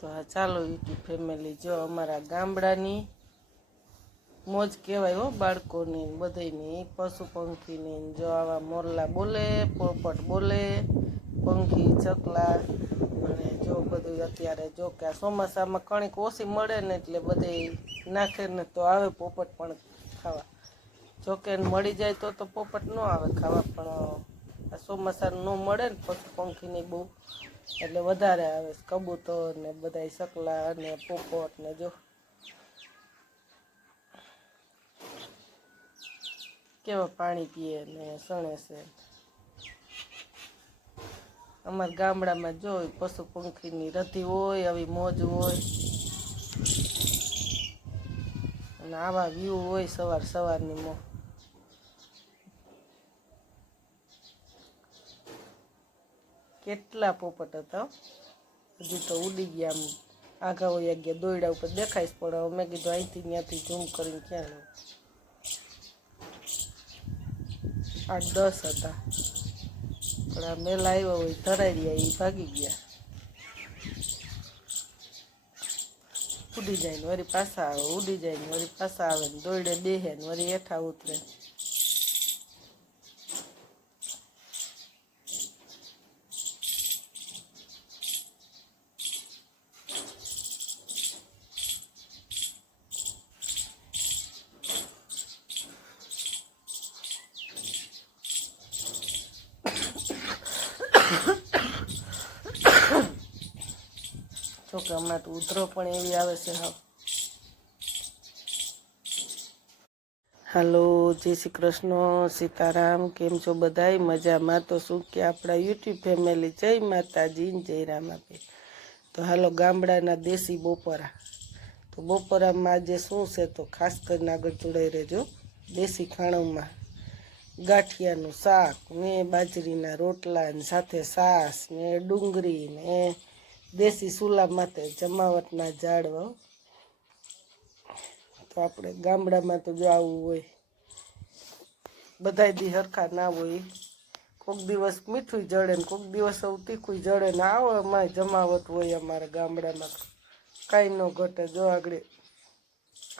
તો આ ચાલો યુટ્યુબ ફેમિલી, જો અમારા ગામડાની મોજ કહેવાય હો, બાળકોની બધાની, પશુ પંખીની. જો આવા મોરલા બોલે, પોપટ બોલે, પંખી ચકલા, અને જો બધું અત્યારે જો કે આ ચોમાસામાં કણીક ઓછી મળે ને એટલે બધે નાખે ને તો આવે પોપટ પણ ખાવા. જોકે મળી જાય તો પોપટ ન આવે ખાવા, પણ આ ચોમાસાનું ન મળે ને પશુ પંખીની બહુ એટલે વધારે આવે. કબૂતર ને બધા સકલા અને પોપટ ને જો કેવા પાણી પીએ ને સણે છે. અમારા ગામડામાં જો પશુ પંખીની રધી હોય, આવી મોજ હોય અને આવા વ્યૂ હોય સવાર સવારની મોજ. કેટલા પોપટ હતા, હજી તો ઉડી ગયા, આઘા વયા ગયા, દોયડા ઉપર દેખાઈશ, પણ મેં કીધું અહીંથી ત્યાંથી ઝૂમ કરીને ક્યાં લઉં. 8-10 હતા, પણ આ મેલા આવ્યો હોય ધરાઈ રહ્યા, એ ભાગી ગયા. ઉડી જાય ને વળી પાછા આવે, ઉડી જાય ને વળી પાછા આવે, ને દોયડે બેહે ને વળી હેઠા ઉતરે. જોકે હમણાં તો ઉધરો પણ એવી આવે છે. હાલો, જય શ્રી કૃષ્ણ, સીતારામ. કેમ છો બધાય? મજામાં તો શું કે આપણા યુટ્યુબ ફેમિલી, જય માતાજી, જય રામાપીર. તો હાલો, ગામડાના દેશી બપોરા. તો બપોરામાં આજે શું છે તો ખાસ કરીને આગળ જોડાઈ રહેજો. દેશી ખાણુંમાં ગાંઠિયાનું શાક ને બાજરીના રોટલા ને સાથે છાશ ને ડુંગળી ને દેશી સુલા માટે જમાવટના ઝાડવા. તો આપણે ગામડામાં તો જો આવું હોય, બધાય દી હરખા ના હોય. કોઈક દિવસ મીઠું જડે ને કોઈક દિવસ આવું તીખું જડે ને આવો અમારે જમાવટ હોય. અમારા ગામડામાં કાંઈ ન ઘટે. જો આગળ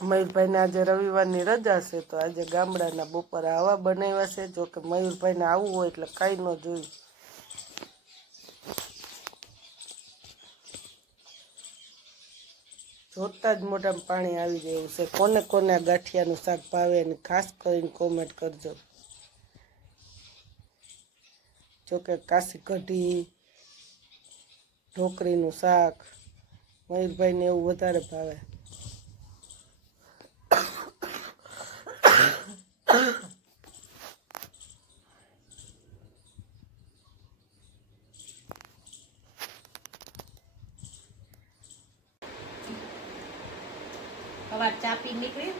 મયુરભાઈને આજે રવિવારની રજા છે, તો આજે ગામડાના બપોરા આવા બનાવ્યા છે. જો કે મયુરભાઈને આવવું હોય એટલે કાંઈ ન જોયું. જોતા જ મોઢામાં પાણી આવી જાય એવું છે. કોને કોને આ ગાંઠિયાનું શાક ભાવે અને ખાસ કરીને કોમેન્ટ કરજો. જોકે કાશી કઢી, ઢોકળીનું શાક મયુરભાઈને એવું વધારે ભાવે. સવાર ચા પી નીકળી,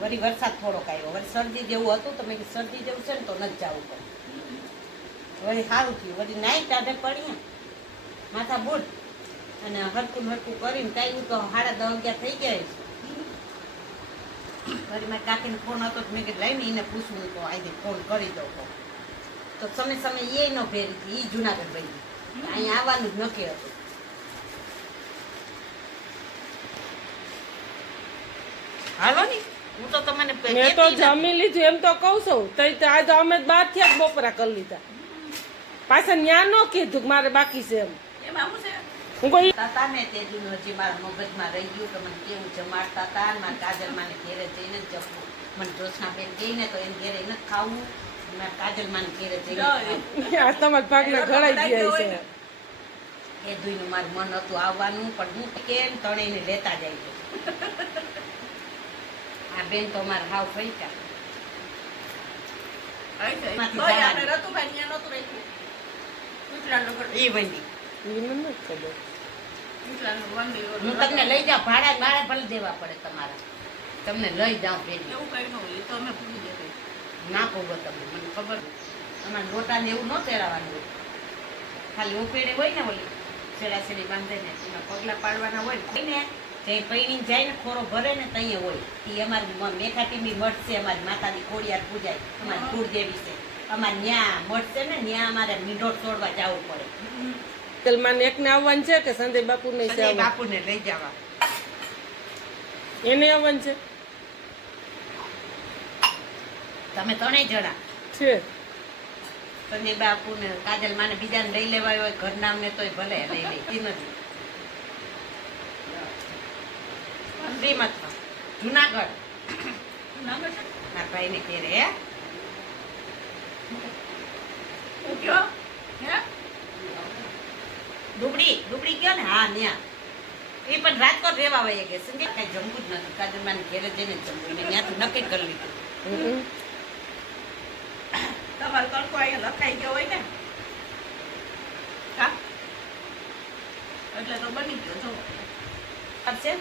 વળી વરસાદ થોડોક આવ્યો, વળી શરદી જેવું હતું તો મેં કીધું શરદી જેવું છે ને તો નથી જવું પડે. વળી સારું થયું, વળી નાઈ ટાઢે પડીએ માથા બૂટ અને હરકું કરીને કાંઈ તો 10:30-11 થઈ ગયા. વળી મારી કાકીને ફોન હતો મેં કીધું લઈને એને પૂછવું તો આજે ફોન કરી દઉં. તો સમય એ ન ભેરી હતી, એ જુનાગઢ ભાઈ અહીંયા આવવાનું જ નક્કી હતું. હાલો ની, હું તો તમને મેં તો જમી લીધું એમ તો કહું છું. તો આજે અમે બહાર થયા જ બપોરા કરી લીધા. પાછા ન્યા ન કીધું મારે બાકી છે એમ. હું કોઈ તાતાને તે દિન હજી મારા મગજમાં રહી ગયું કે મને કેવું જમાડતા હતા. મારા કાજલમાને ઘેરે જઈને જ જમવું. મને જોશનાબેન કહીને તો એને ઘેરે નથી ખાવું. મારા કાજલમાને ઘેરે જઈને તમારા ભાગના ઘડાઈ ગયા છે. એ દુઈનું મારું મન હતું આવવાનું, પણ હું કેમ તણેને લેતા જાય છે. આ બેન તો મારે હાવ ફૈકા એ વંડી હું તમને લઈ જાઉં ભાડા મારે ભલે દેવા પડે તમારે. તમને લઈ જાઉં પેલી ના પોગો તમને, મને ખબર. તમારે લોટાને એવું ન પહેરાવાનું હોય, ખાલી ઉપેડે હોય ને ઓલી છેડા છેડી બાંધે ને એમાં પગલા પાડવાના હોય ને જે પૈણી જાય ને ખોરો ભરે ને ત્યાં હોય. એ અમારી મેઘાટીની મઠ છે, અમારી માતાની ખોડિયાર પૂજાય, અમારી કુળદેવી છે. અમારે ન્યા મઠ છે ને, ન્યા અમારે મીંઢોળ છોડવા જવું પડે. કાજલમાને એકને આવવાનું છે કે સંજય બાપુને છે સંજય આવવાનું? બાપુને લઈ જવા. એને આવવાનું છે તમે ત્રણેય જણા છે સંજય બાપુ ને કાજલ માને બીજાને લઈ લેવાય હોય ઘરના ને તોય ભલે લઈ લે એ નથી. શ્રીમતમાં જુનાગઢ મારા ભાઈ ને ઘેરે હે ડુબડી ગયો ને હા ન્યા એ પણ રાજકોટ રહેવા વયે કે સંજય કઈ જમવું જ નથી કાજલ માને ઘેરે જઈને જમવું ને ત્યાંથી નક્કી કરી લીધું. તમારો તડકો અહીંયા લખાઈ ગયો હોય ને કા એટલે તો બની ગયો જો આપશે.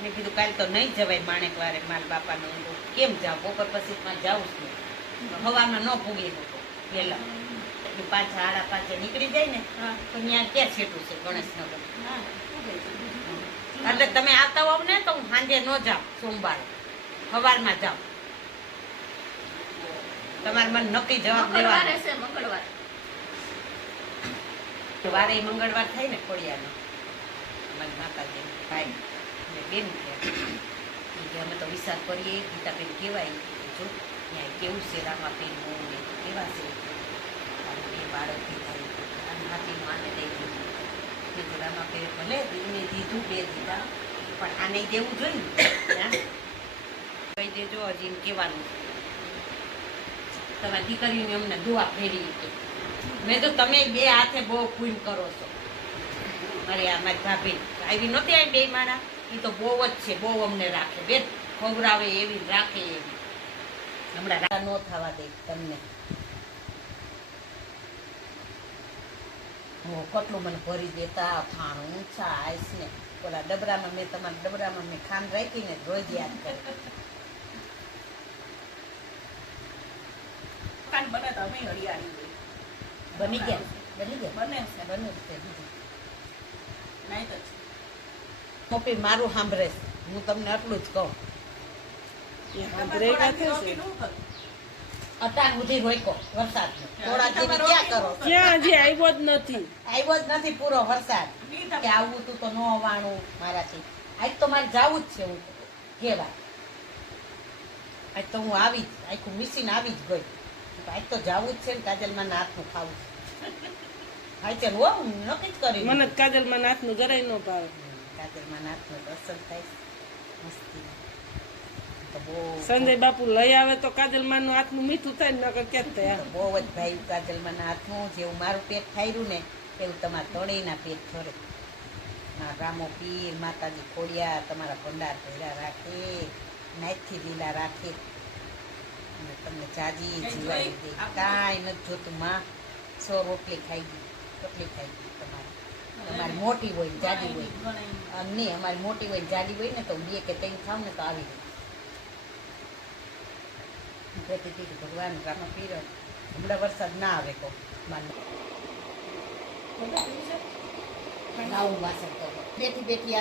મેં કીધું કાલે તો નહીં જવાય માણેક વારે મારા બાપાને કેમ જાવ બપોર પછી માં જાઉં છું હવામાં ન પૂગી શકો પેલા એટલે પાછા 5:30 નીકળી જાય ને તો ત્યાં ક્યાં છેટું છે ગણેશનગર એટલે તમે આવતા હોવ ને તો હું સાંજે ન જાઉં સોમવારે સવારમાં જાઉં તમારે મને નક્કી જવાબ દેવાનો વારે મંગળવાર થાય ને ખોડિયાનો મારી માતાજી ભાઈ ને બેન કે અમે તો વિચાર કરીએ ગીતાબેન કહેવાય જો ત્યાં કેવું છે રામાબેન ને કેવા છે બે બાળકથી થાય હાથી માને દઈ દીધું મેં તો રામાબેન ભલે એને દીધું 2 દીધા પણ આને દેવું જોઈએ કહી દેજો હજી એમ કહેવાનું તમારી દીકરીઓને અમને દુઆ ફેરી કે મેં તો તમે 2 હાથે બહુ પૂન કરો છો. મારી મારી ભાભી આવી નહોતી આવી 2 મારા એ તો બહુ જ છે બહુ અમને રાખે બે ખવડાવે એવી રાખે એવી હમણાં ન થવા દે તમને. કેટલું મને ભરી દેતા ખાણું છાશ ને ઓલા ડબરામાં મેં તમારા ડબરામાં મેં ખાંડ રાખી ને રોજ યાદ કરી બની ગયા મોપી મારું સાંભળે હું તમને આટલું જ કહું અટાણ સુધી રોક્યો વરસાદ થોડા દી ક્યાં કરો ક્યાં હજી આવ્યો જ નથી પૂરો વરસાદ કે આવું તું તો ન આવવાનું મારાથી આજ તો મારે જવું જ છે હું કેવા આજ તો હું આવી જ આખું મિશીન આવી જ ગઈ આજ તો જવું જ છે ને કાજલમાં હાથનું ખાવું આજ ચાલ હો હું નક્કી જ કરી મને કાજલમાં હાથનું જરાય ન ભાવે. કાજલમાં હાથનું પસંદ થાય મસ્તી તો બહુ સંજય બાપુ લઈ આવે તો કાજલમાં હાથનું મીઠું થાય ને નકર ક્યાં થાય બહુ જ ભાઈ કાજલમાં હાથનું જેવું મારું પેટ થાયરું ને એવું તમારા ત્રણેયના પેટ ફરે. રામો પીર માતાજી ખોડિયા તમારા ભંડાર ભર્યા રાખે નાઈથી લીલા રાખે અને તમને જાજી જીવાડી દે કાંઈ નથી જોતું માં 100 રોટલી ખાઈ ગઈ કેટલી ખાઈ ગઈ તમારી મોટી હોય ને જાડી હોય નહીં અમારી મોટી હોય ને જાડી હોય ને તો 2 કે 3 ખાવ ને તો આવી ગઈ ભગવાન રામા પીર હમણાં વરસાદ ના આવે કહો માન વાસણ કરો બેઠી